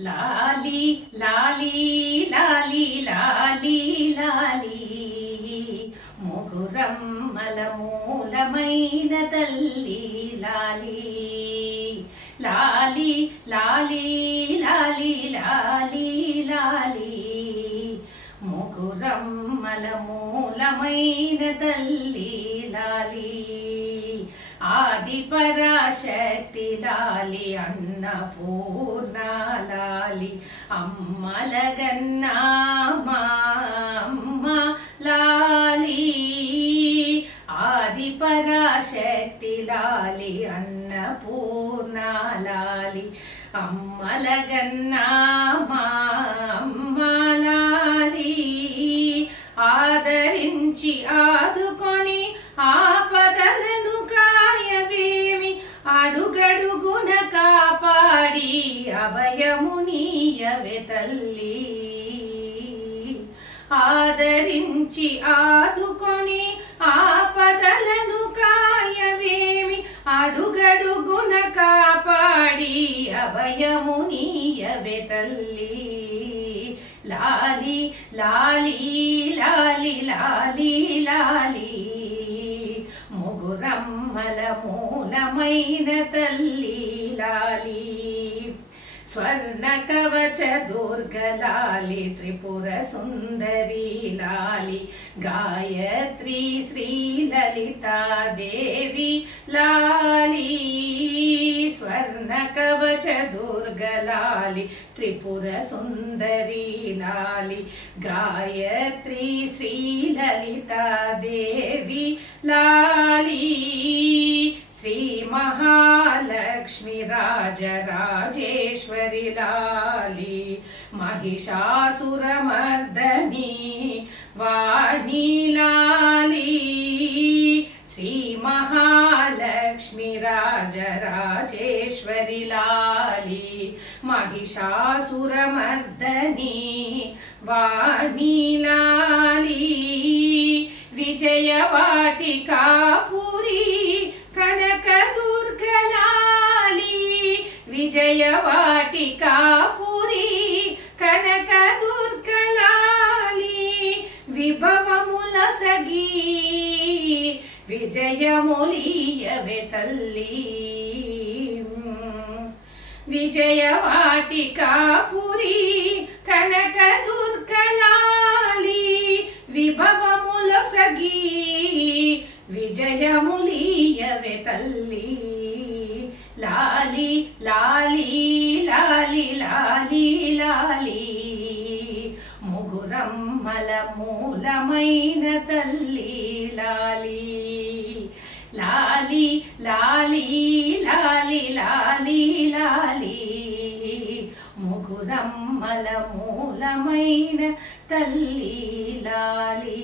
లాలి లాలి లాలి లాలి లాలి ముగురమ్మల మూలమైన తల్లి లాలి లాలి లాలి లాలి లాలి లాలి ముగురమ్మల మూలమైన తల్లి లాలి ఆది పరాశక్తి లాలి అన్నపూర్ణ లాలి అమ్మలగన్నా మా అమ్మ లాలి ఆది పరాశక్తి లాలి అన్నపూర్ణ లాలి అమ్మలగన్నా మా అమ్మ లాలి ఆదరించి ఆదుకొని ఆపదలను కాయవేమి అడుగడుగున కాపాడి అభయమునీయవే తల్లి ఆదరించి ఆదుకొని ఆపదలను కాయవేమి అడుగడుగున కాపాడి అభయమునీయవే తల్లి లాలి లాలి లాలి లాలి లాలి ముగురమ్మల మూలమైన తల్లి లాలి స్వర్ణ కవచ దుర్గలాలి త్రిపుర సుందరి లాలి గాయత్రి శ్రీ లలితా దేవి లాలి స్వర్ణ కవచ దుర్గలాలి త్రిపుర సుందరి లాలి గాయత్రి శ్రీ లలితా దేవి లాలి శ్రీ మహాలక్ష్మి రాజరాజేశ్వరి లాలి మహిషాసురమర్దని వాణి లాలి శ్రీ మహాలక్ష్మి రాజరాజేశ్వరి లాలి మహిషాసురమర్దని వాణి లాలి విజయవాటికాపురి కనకదుర్గలాలి విజయవాటికాపురి కనకదుర్గలాలి విభవముల సగి విజయములీయవే తల్లి విజయవాటికాపురి కనకదుర్గలాలి విభవముల సగి విజయములీయవే తల్లి లాలి లాలి లాలి లాలి లాలి ముగురమ్మల మూలమైన తల్లి లాలి లాలి లాలి లాలి లాలి లాలి ముగురమ్మల మూలమైన తల్లి లాలి